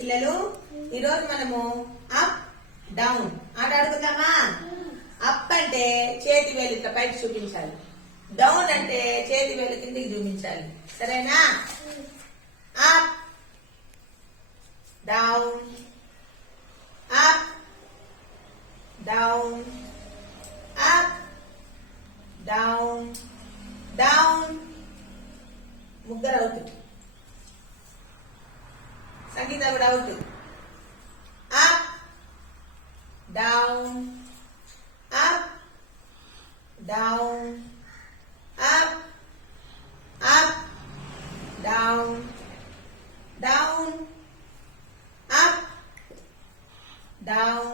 పిల్లలు ఈరోజు మనము అప్ డౌన్ ఆట ఆడుకుందామా? అప్ అంటే చేతి వేలు ఇట్లా పైకి చూపించాలి, డౌన్ అంటే చేతి వేలు కిందికి చూపించాలి. సరేనా? Up down, up down, up down, down. ముగ్గురు అవుట్. సంగీత కూడా out. Up down, up down, up up down, down, up down.